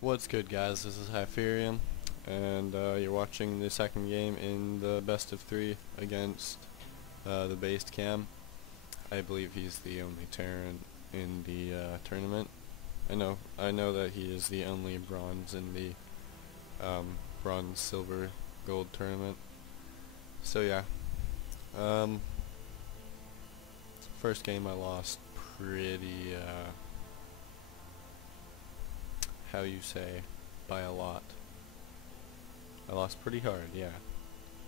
What's good, guys? This is Hyfearium, and you're watching the second game in the best of three against the basedcam. I believe he's the only terran in the tournament. I know that he is the only bronze in the bronze, silver, gold tournament. So yeah, um, first game I lost pretty, how you say, by a lot. I lost pretty hard, yeah.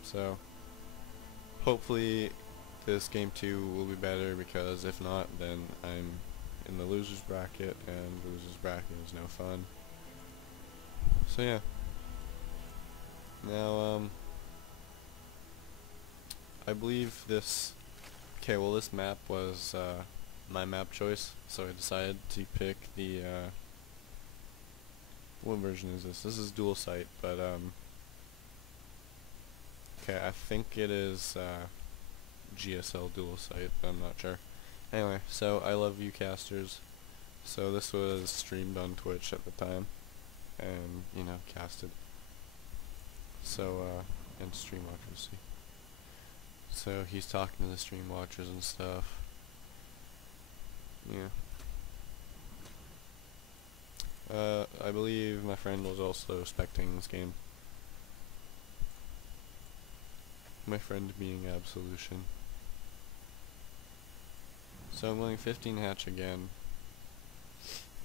So, hopefully this game 2 will be better, because if not, then I'm in the loser's bracket, and loser's bracket is no fun. So yeah. Now, I believe this... Okay, well, this map was my map choice, so I decided to pick the... what version is this? This is dual site, but okay, I think it is GSL dual site, but I'm not sure. Anyway, so I love you casters. So this was streamed on Twitch at the time, and you know, casted. So and stream watchers. See. So he's talking to the stream watchers and stuff. Yeah. I believe my friend was also spectating this game. My friend being Absolution. So I'm going 15 hatch again.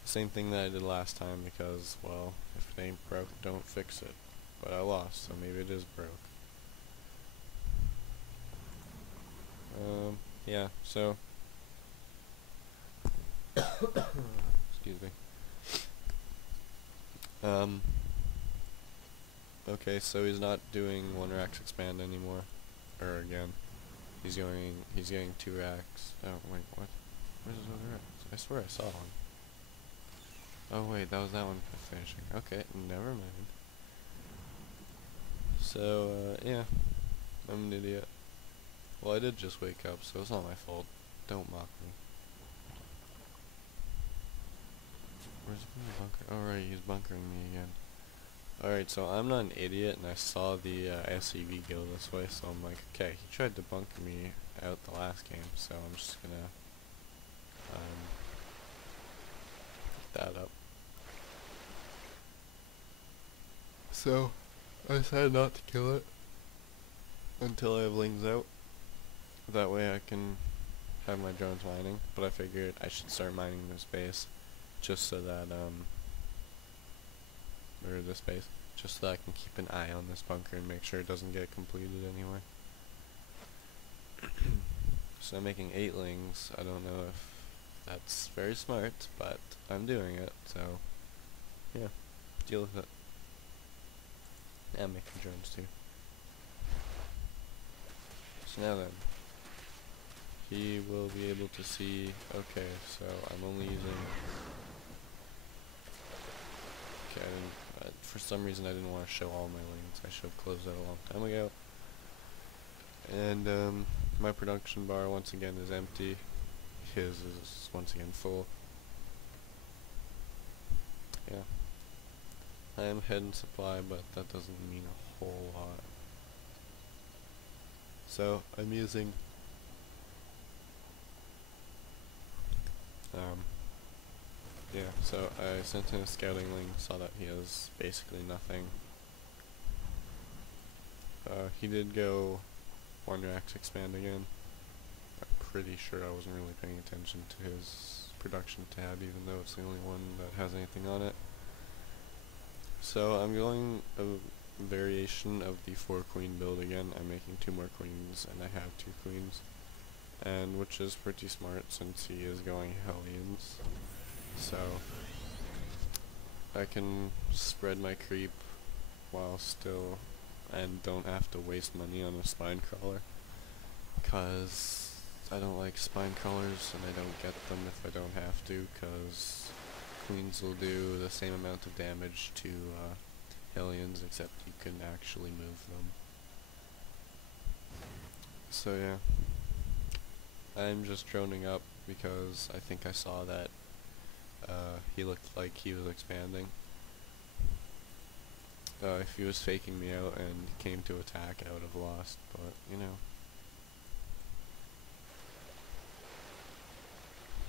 Same thing that I did last time, because, well, if it ain't broke, don't fix it. But I lost, so maybe it is broke. Yeah, so... excuse me. Okay, so he's not doing 1 racks expand anymore. Or again. He's getting 2 racks. Oh, wait, what? Where's his other racks? I swear I saw one. Oh wait, that was that one finishing. Okay, never mind. So, yeah. I'm an idiot. Well, I did just wake up, so it's not my fault. Don't mock me. Where's the bunker? Oh right, he's bunkering me again. Alright, so I'm not an idiot, and I saw the SCV go this way, so I'm like, okay, he tried to bunker me out the last game, so I'm just gonna put that up. So, I decided not to kill it until I have lings out. That way I can have my drones mining, but I figured I should start mining this base, just so that, or this base, just so that I can keep an eye on this bunker and make sure it doesn't get completed anyway. So I'm making 8 lings. I don't know if that's very smart, but I'm doing it, so yeah, deal with it. And I'm making drones too. So now then, he will be able to see, okay, so I'm only using, okay, for some reason I didn't want to show all my lanes. I should have closed that a long time ago. And my production bar once again is empty. His is once again full. Yeah. I am head in supply, but that doesn't mean a whole lot. So I'm using yeah, so I sent in a scouting link, saw that he has basically nothing. He did go 1 racks expand again. I'm pretty sure I wasn't really paying attention to his production tab, even though it's the only one that has anything on it. So I'm going a variation of the 4 queen build again. I'm making 2 more queens, and I have 2 queens. And which is pretty smart since he is going Hellions. So I can spread my creep while still, and don't have to waste money on a spine crawler, cause I don't like spine crawlers and I don't get them if I don't have to, cause queens will do the same amount of damage to Hellions, except you can actually move them. So yeah. I'm just droning up because I think I saw that he looked like he was expanding. if he was faking me out and came to attack, I would have lost, but, you know.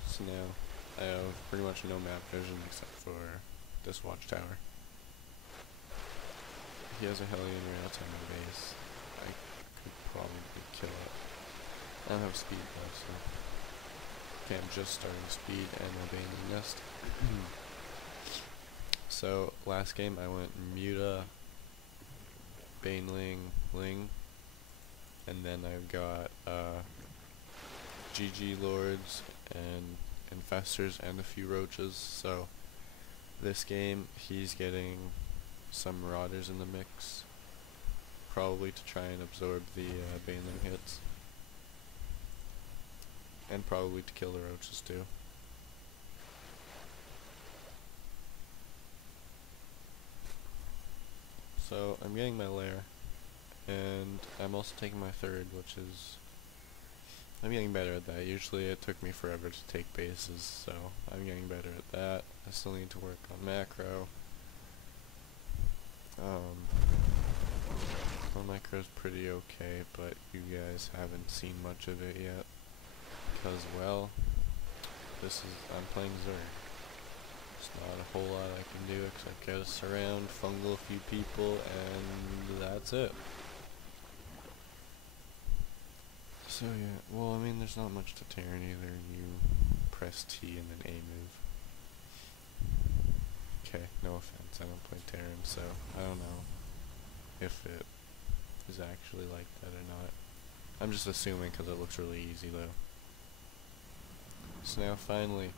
So now, I have pretty much no map vision except for this watchtower. He has a Hellion right outside my base. I could probably kill it. I don't have speed though, so... Okay, I'm just starting speed and obeying the nest. So, last game I went Muta, Baneling, Ling, and then I've got GG Lords and Infestors and a few Roaches, so this game he's getting some Marauders in the mix, probably to try and absorb the Baneling hits, and probably to kill the Roaches too. So I'm getting my lair, and I'm also taking my third, which is, I'm getting better at that. Usually it took me forever to take bases, so I'm getting better at that. I still need to work on macro. My macro's pretty okay, but you guys haven't seen much of it yet, because, well, I'm playing Zerg. There's not a whole lot I can do except get a surround, fungal a few people, and that's it. So yeah, well, I mean, there's not much to Terran either. You press T and then A move. Okay, no offense, I don't play Terran, so I don't know if it is actually like that or not. I'm just assuming because it looks really easy though. So now finally,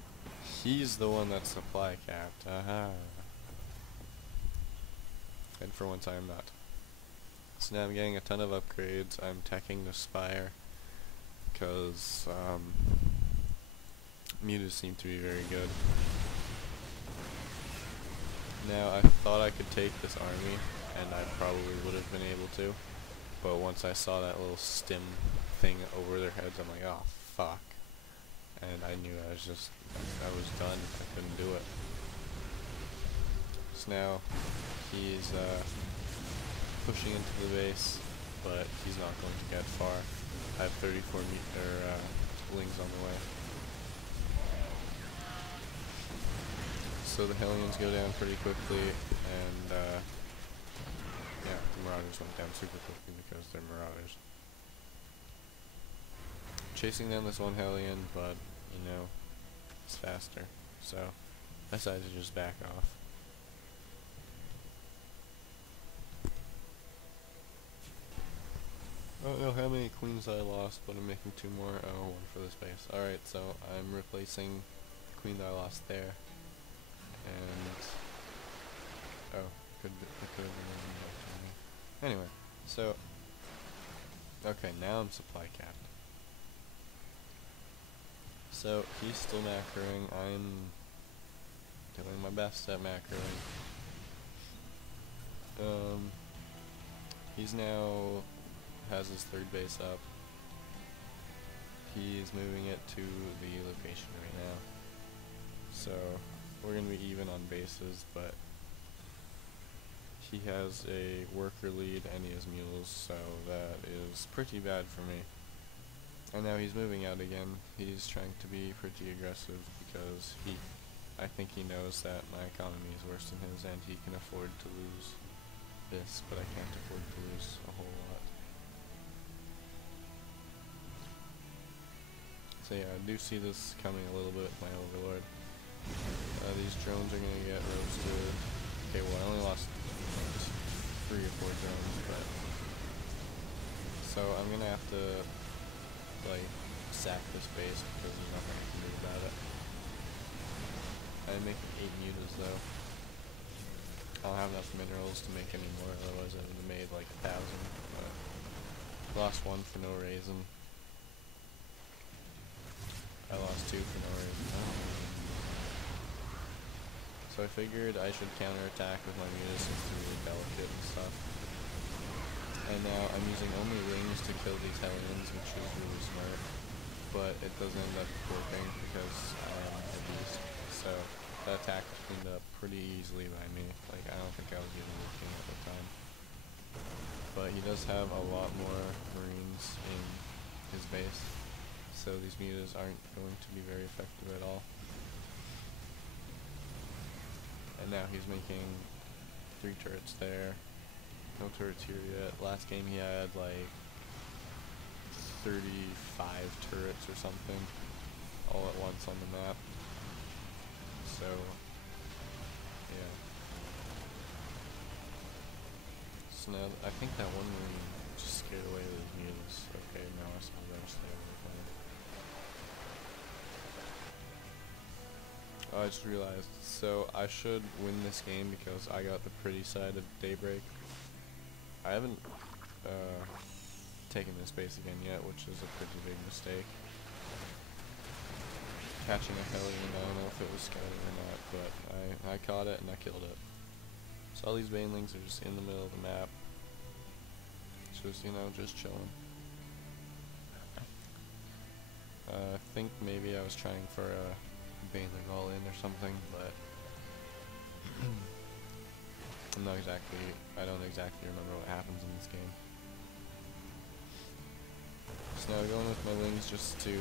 he's the one that's supply capped. Aha. And for once I am not. So now I'm getting a ton of upgrades. I'm teching the Spire because mutas seem to be very good. Now I thought I could take this army, and I probably would have been able to, but once I saw that little stim thing over their heads, I'm like, oh fuck. And I knew I was done. I couldn't do it. So now he's pushing into the base, but he's not going to get far. I have 34 lings on the way. So the Hellions go down pretty quickly, and yeah, the Marauders went down super quickly because they're Marauders. Chasing down this one Hellion, but you know, it's faster, so I decided to just back off. I don't know how many queens I lost, but I'm making 2 more. Oh, 1 for this base. Alright, so I'm replacing the queen that I lost there. And oh, it could have been anyway. So okay, now I'm supply capped. So he's still macroing. I'm doing my best at macroing. He's now has his 3rd base up. He's moving it to the location right now. So we're gonna be even on bases, but he has a worker lead and he has mules, so that is pretty bad for me. And now he's moving out again. He's trying to be pretty aggressive because I think he knows that my economy is worse than his and he can afford to lose this, but I can't afford to lose a whole lot. So yeah, I do see this coming a little bit with my Overlord. These drones are gonna get roasted. Okay, well I only lost 3 or 4 drones, but so I'm gonna have to like sack this base because there's nothing I can do about it. I'm making 8 mutas though. I don't have enough minerals to make any more, otherwise I would have made like 1,000. But lost 1 for no reason. I lost 2 for no reason. So I figured I should counterattack with my mutas since they're really delicate and stuff. And now I'm using only rings to kill these Hellions, which is really smart. But it does end up working because I am a beast. So that attack was cleaned up pretty easily by me. Like, I don't think I was even looking at the time. but he does have a lot more Marines in his base, so these mutas aren't going to be very effective at all. And now he's making 3 turrets there. No turrets here yet. Last game he had like 35 turrets or something all at once on the map. So yeah. So now I think that one Marine just scared away those mutas. Okay, now I saw them stay away from him. Oh, I just realized. So I should win this game because I got the pretty side of Daybreak. I haven't taken this base again yet, which is a pretty big mistake. Catching a Hellion, I don't know if it was scouting or not, but I caught it and I killed it. So all these Banelings are just in the middle of the map. Just, you know, just chilling. I think maybe I was trying for a Baneling all in or something, but I don't exactly remember what happens in this game. So now going with my wings just to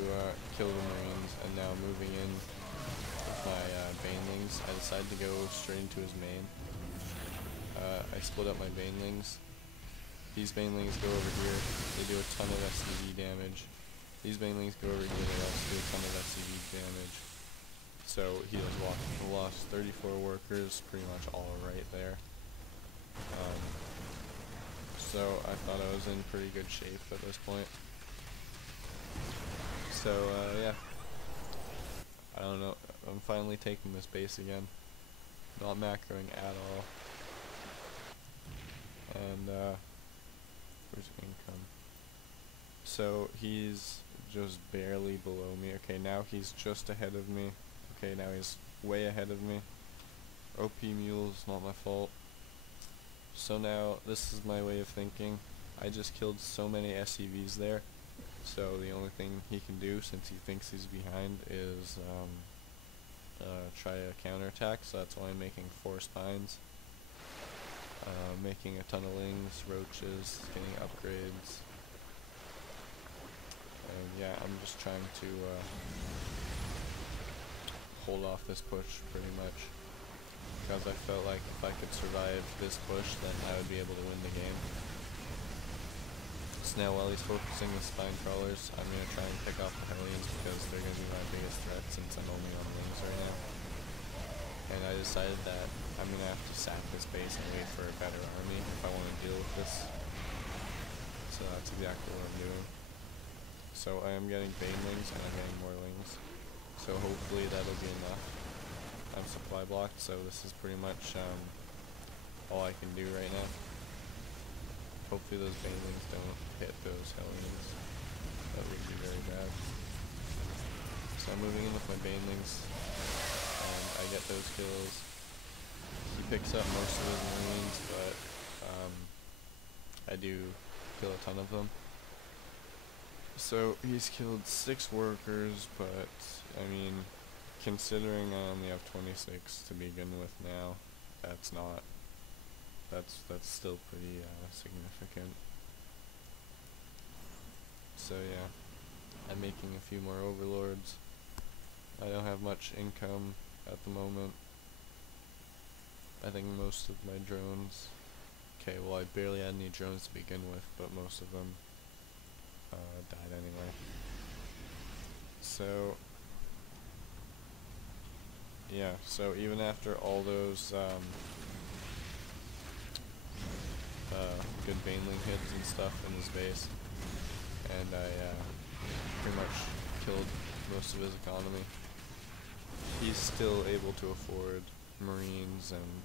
kill the Marines, and now moving in with my Banelings. I decided to go straight into his main. I split up my Banelings. These Banelings go over here, they do a ton of SCV damage. These Banelings go over here, they also do a ton of SCV damage. So he has lost 34 workers, pretty much all right there. So I thought I was in pretty good shape at this point. So yeah, I don't know, I'm finally taking this base again. Not macroing at all. And where's income? So he's just barely below me. Okay, now he's just ahead of me. Okay, now he's way ahead of me. OP mules, not my fault. So now, this is my way of thinking. I just killed so many SCVs there. So the only thing he can do, since he thinks he's behind, is try a counterattack. So that's why I'm making 4 spines. Making a ton of lings, roaches, getting upgrades. And yeah, I'm just trying to hold off this push pretty much, because I felt like if I could survive this push, then I would be able to win the game. So now while he's focusing the spine crawlers, I'm going to try and pick off the Hellions because they're going to be my biggest threat since I'm only on wings right now. And I decided that I'm going to have to sack this base and wait for a better army if I want to deal with this. So that's exactly what I'm doing. So I am getting Banelings and I'm getting more lings. So hopefully that'll be enough. I'm supply blocked, so this is pretty much all I can do right now. Hopefully those Banelings don't hit those Hellions. That would be very bad. So I'm moving in with my Banelings, and I get those kills. He picks up most of his Marines, but I do kill a ton of them. So he's killed 6 workers, but I mean, considering I only have 26 to begin with now, that's still pretty significant. So yeah, I'm making a few more overlords. I don't have much income at the moment. I think most of my drones, okay, well I barely had any drones to begin with, but most of them died anyway. So yeah, so even after all those good Baneling hits and stuff in his base, and I pretty much killed most of his economy, he's still able to afford Marines and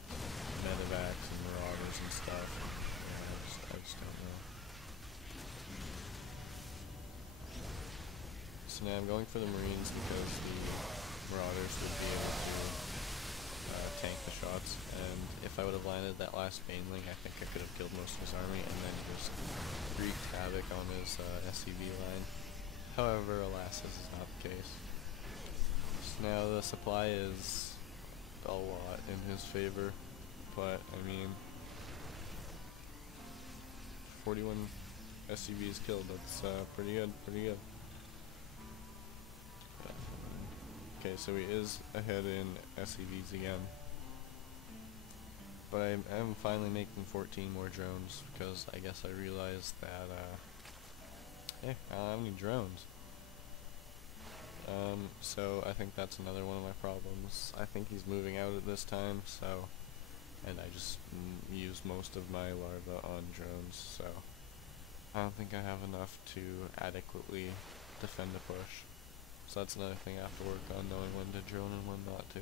medevacs and marauders and stuff. Yeah, I just don't know. So now I'm going for the Marines because the marauders would be able to tank the shots, and if I would have landed that last Baneling, I think I could have killed most of his army and then just wreaked havoc on his SCV line. However, alas, this is not the case. So now the supply is a lot in his favor, but I mean, 41 SCVs killed. That's pretty good, pretty good. Okay, so he is ahead in SCVs again. But I'm finally making 14 more drones because I guess I realized that, hey, I don't have any drones. So I think that's another one of my problems. I think he's moving out at this time, so, and I just used most of my larva on drones, so I don't think I have enough to adequately defend a push. So that's another thing I have to work on, knowing when to drone and when not to.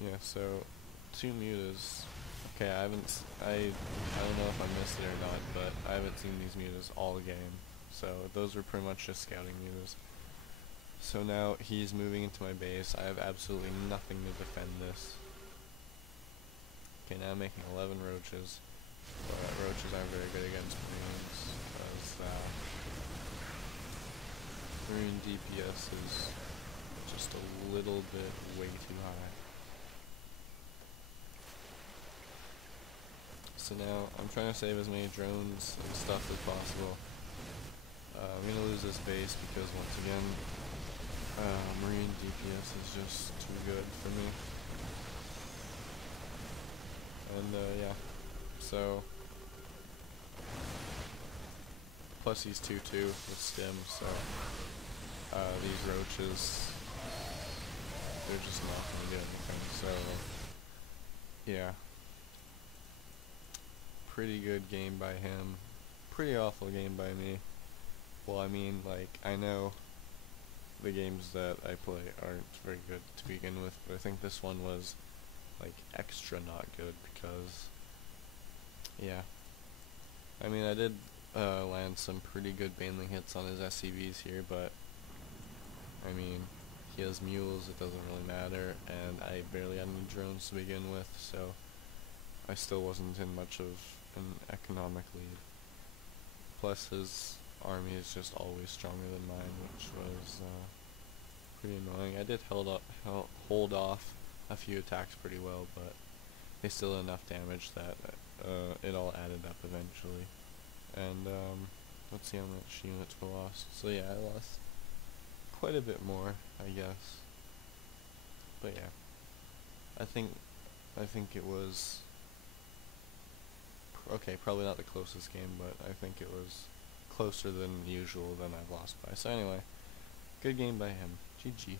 Yeah, so 2 mutas. Okay, I don't know if I missed it or not, but I haven't seen these mutas all game. So those were pretty much just scouting mutas. So now he's moving into my base. I have absolutely nothing to defend this. Okay, now I'm making 11 roaches. But roaches aren't very good against marines, because marine DPS is just a little bit way too high. So now I'm trying to save as many drones and stuff as possible. I'm gonna lose this base because once again, marine DPS is just too good for me. And yeah, so plus he's 2-2 with stim, so these roaches, they're just not gonna do anything. So yeah, pretty good game by him, pretty awful game by me. Well, I mean, like, I know the games that I play aren't very good to begin with, but I think this one was, like, extra not good because, yeah. I mean, I did land some pretty good baneling hits on his SCVs here, but, I mean, he has mules, it doesn't really matter, and I barely had any drones to begin with, so I still wasn't in much of an economic lead. Plus, his army is just always stronger than mine, which was pretty annoying. I did hold off a few attacks pretty well, but they still had enough damage that it all added up eventually. And let's see how much units were lost. So yeah, I lost quite a bit more, I guess. But yeah, I think it was okay. Probably not the closest game, but I think it was closer than usual than I've lost by. So anyway, good game by him. GG.